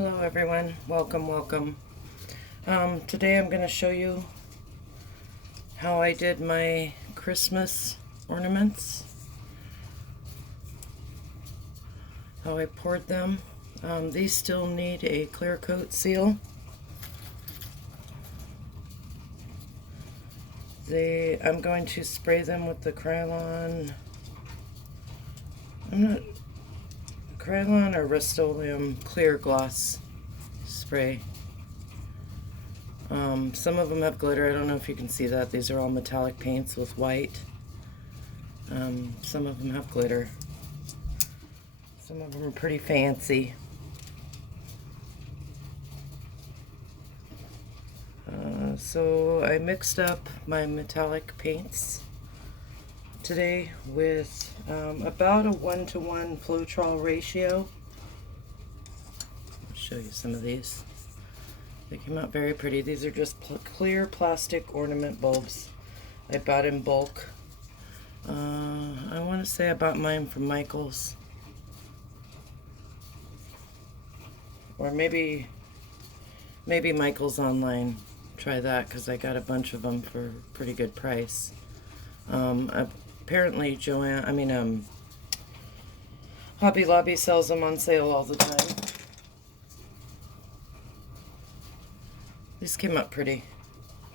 Hello everyone, welcome. Today I'm going to show you how I did my Christmas ornaments, how I poured them. These still need a clear coat seal. I'm going to spray them with the Krylon, Krylon or Rust-Oleum clear gloss spray. Some of them have glitter. I don't know if you can see that. These are all metallic paints with white. Some of them have glitter. Some of them are pretty fancy. So I mixed up my metallic paints today with about a 1-to-1 Floetrol ratio. I'll show you some of these. They came out very pretty. These are just clear plastic ornament bulbs I bought in bulk. I want to say I bought mine from Michael's. Or maybe Michael's online. Try that because I got a bunch of them for a pretty good price. Apparently Hobby Lobby sells them on sale all the time. These came out pretty.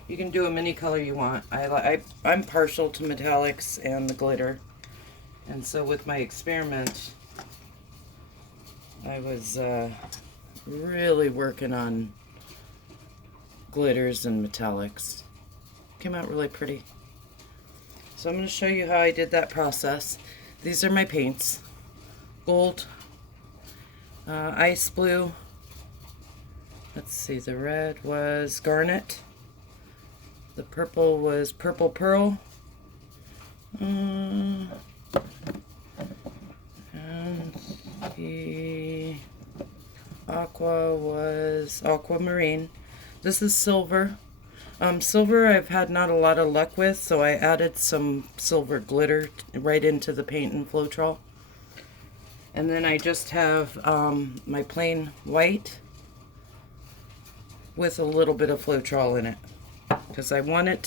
You can do them any color you want. I'm partial to metallics and the glitter. And so with my experiment, I was really working on glitters and metallics. Came out really pretty. So I'm going to show you how I did that process. These are my paints. Gold, ice blue. Let's see, the red was garnet. The purple was purple pearl. And the aqua was aquamarine. This is silver. Silver I've had not a lot of luck with, so I added some silver glitter right into the paint in Floetrol. And then I just have my plain white with a little bit of Floetrol in it, because I want it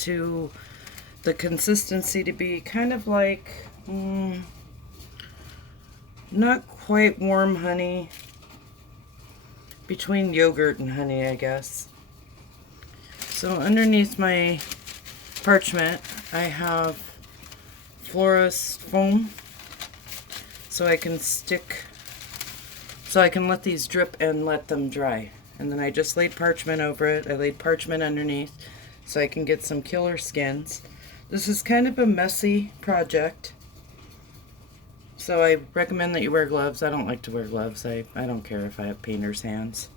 the consistency to be kind of like, not quite warm honey, between yogurt and honey, I guess. So underneath my parchment, I have Florist foam, so I can let these drip and let them dry. And then I just laid parchment over it. I laid parchment underneath so I can get some killer skins. This is kind of a messy project, so I recommend that you wear gloves. I don't like to wear gloves. I don't care if I have painter's hands.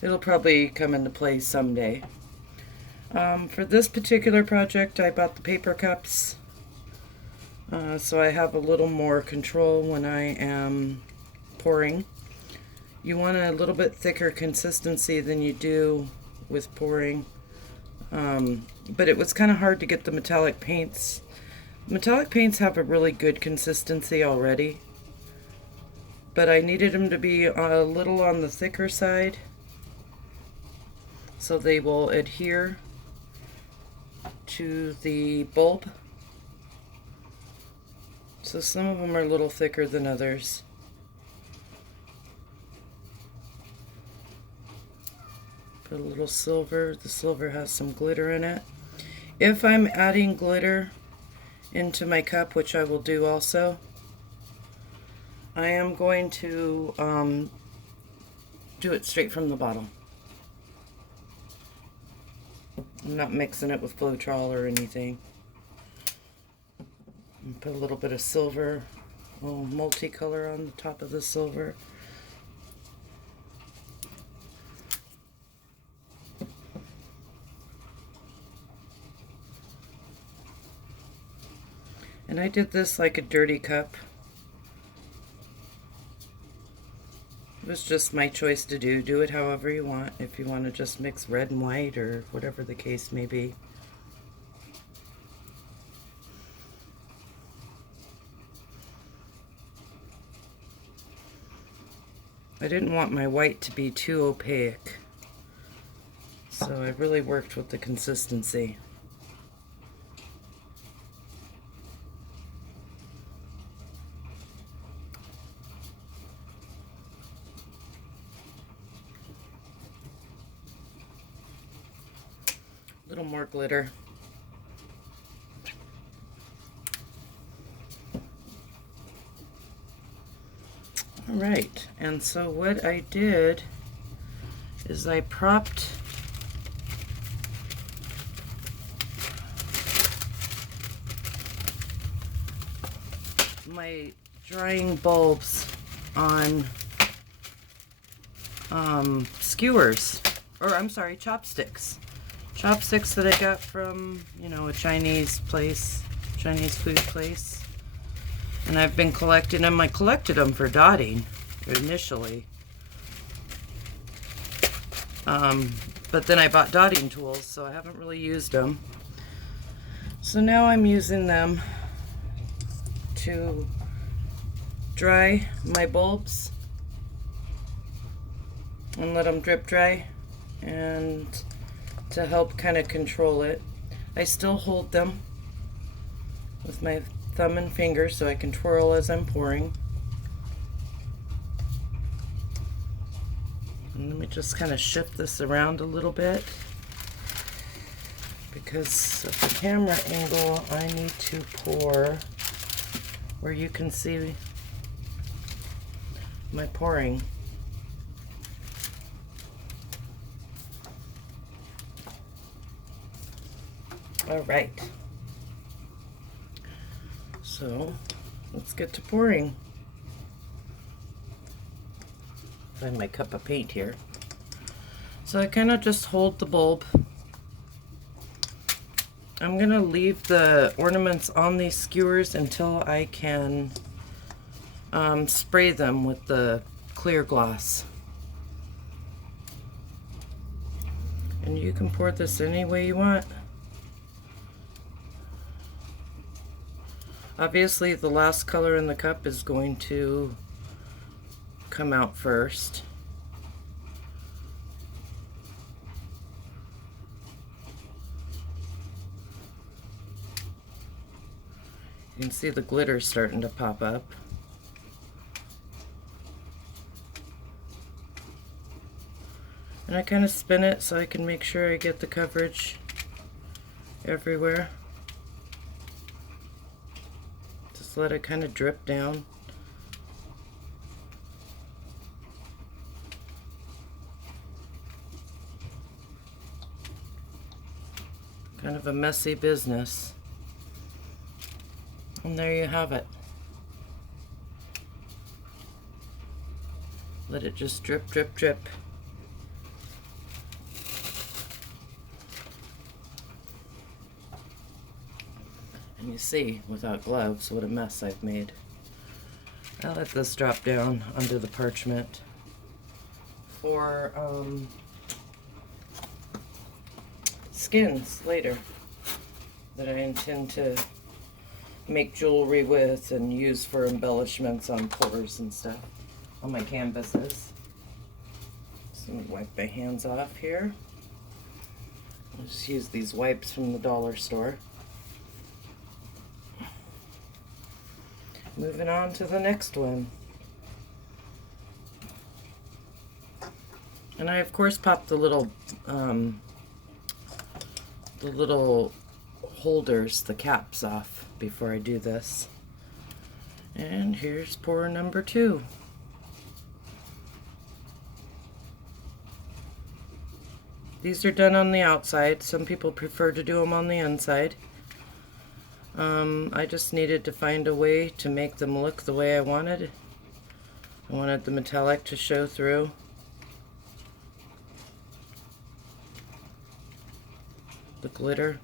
It'll probably come into play someday. For this particular project, I bought the paper cups, so I have a little more control when I am pouring. You want a little bit thicker consistency than you do with pouring, but it was kind of hard to get the metallic paints. Metallic paints have a really good consistency already, but I needed them to be a little on the thicker side so they will adhere to the bulb. So some of them are a little thicker than others. Put a little silver. The silver has some glitter in it. If I'm adding glitter into my cup, which I will do also, I am going to do it straight from the bottle. I'm not mixing it with Floetrol or anything. And put a little bit of silver, a little multicolor on the top of the silver. And I did this like a dirty cup. It was just my choice to do. Do it however you want. If you want to just mix red and white or whatever the case may be. I didn't want my white to be too opaque, so I really worked with the consistency. A little more glitter. All right, and so what I did is I propped my drying bulbs on skewers, or I'm sorry, chopsticks. Chopsticks that I got from, you know, a Chinese place, Chinese food place. And I've been collecting them. I collected them for dotting initially. But then I bought dotting tools, so I haven't really used them. So now I'm using them to dry my bulbs and let them drip dry, and to help kind of control it. I still hold them with my thumb and finger so I can twirl as I'm pouring. And let me just kind of shift this around a little bit, because of the camera angle I need to pour where you can see my pouring. All right. So let's get to pouring. Find my cup of paint here. So I kind of just hold the bulb. I'm gonna leave the ornaments on these skewers until I can spray them with the clear gloss. And you can pour this any way you want. Obviously, the last color in the cup is going to come out first. You can see the glitter starting to pop up. And I kind of spin it so I can make sure I get the coverage everywhere. Just let it kind of drip down. Kind of a messy business. And there you have it. Let it just drip, drip, drip. And you see, without gloves, what a mess I've made. I'll let this drop down under the parchment for skins later that I intend to make jewelry with and use for embellishments on pours and stuff on my canvases. So let me wipe my hands off here. I'll just use these wipes from the dollar store. Moving on to the next one. And I of course popped the little holders, the caps off before I do this. And here's pour number 2. These are done on the outside. Some people prefer to do them on the inside. I just needed to find a way to make them look the way I wanted. I wanted the metallic to show through. The glitter.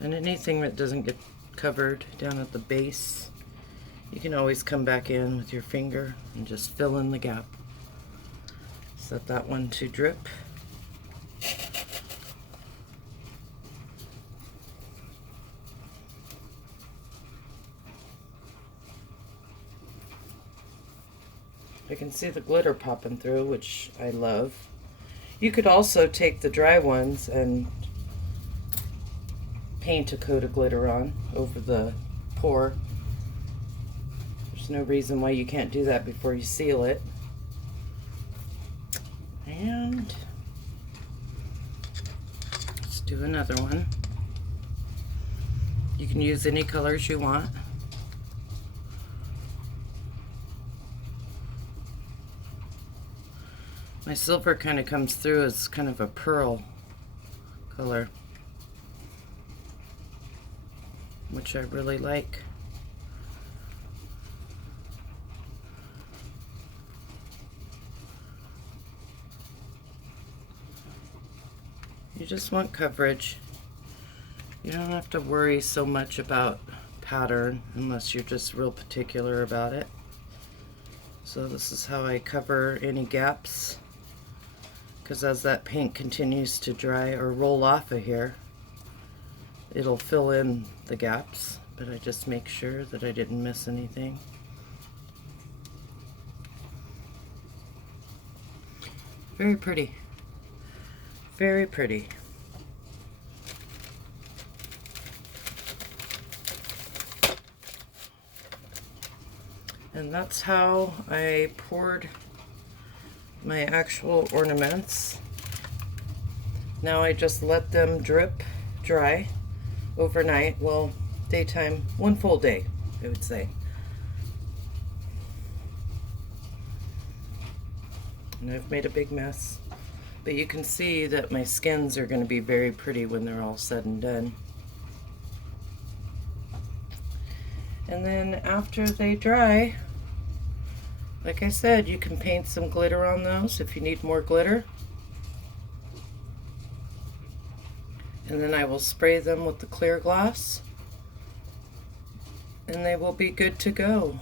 And anything that doesn't get covered down at the base, you can always come back in with your finger and just fill in the gap. Set that one to drip. I can see the glitter popping through, which I love. You could also take the dry ones and paint a coat of glitter on over the pour. There's no reason why you can't do that before you seal it. And let's do another one. You can use any colors you want. My silver kind of comes through as kind of a pearl color, which I really like. You just want coverage. You don't have to worry so much about pattern unless you're just real particular about it. So this is how I cover any gaps, because as that paint continues to dry or roll off of here, it'll fill in the gaps, but I just make sure that I didn't miss anything. Very pretty. Very pretty. And that's how I poured my actual ornaments. Now I just let them drip dry overnight. Well, daytime, one full day, I would say. And I've made a big mess. But you can see that my skins are going to be very pretty when they're all said and done. And then after they dry, like I said, you can paint some glitter on those if you need more glitter. And then I will spray them with the clear gloss, and they will be good to go.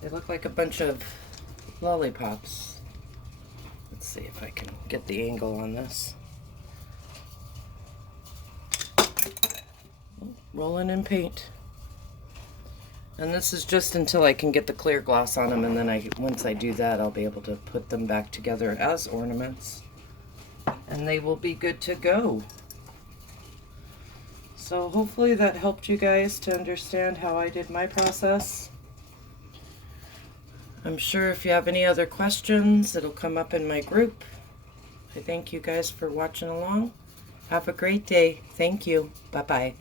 They look like a bunch of lollipops. Let's see if I can get the angle on this. Rolling in paint. And this is just until I can get the clear gloss on them, and then once I do that, I'll be able to put them back together as ornaments, and they will be good to go. So hopefully that helped you guys to understand how I did my process. I'm sure if you have any other questions, it'll come up in my group. I thank you guys for watching along. Have a great day. Thank you. Bye-bye.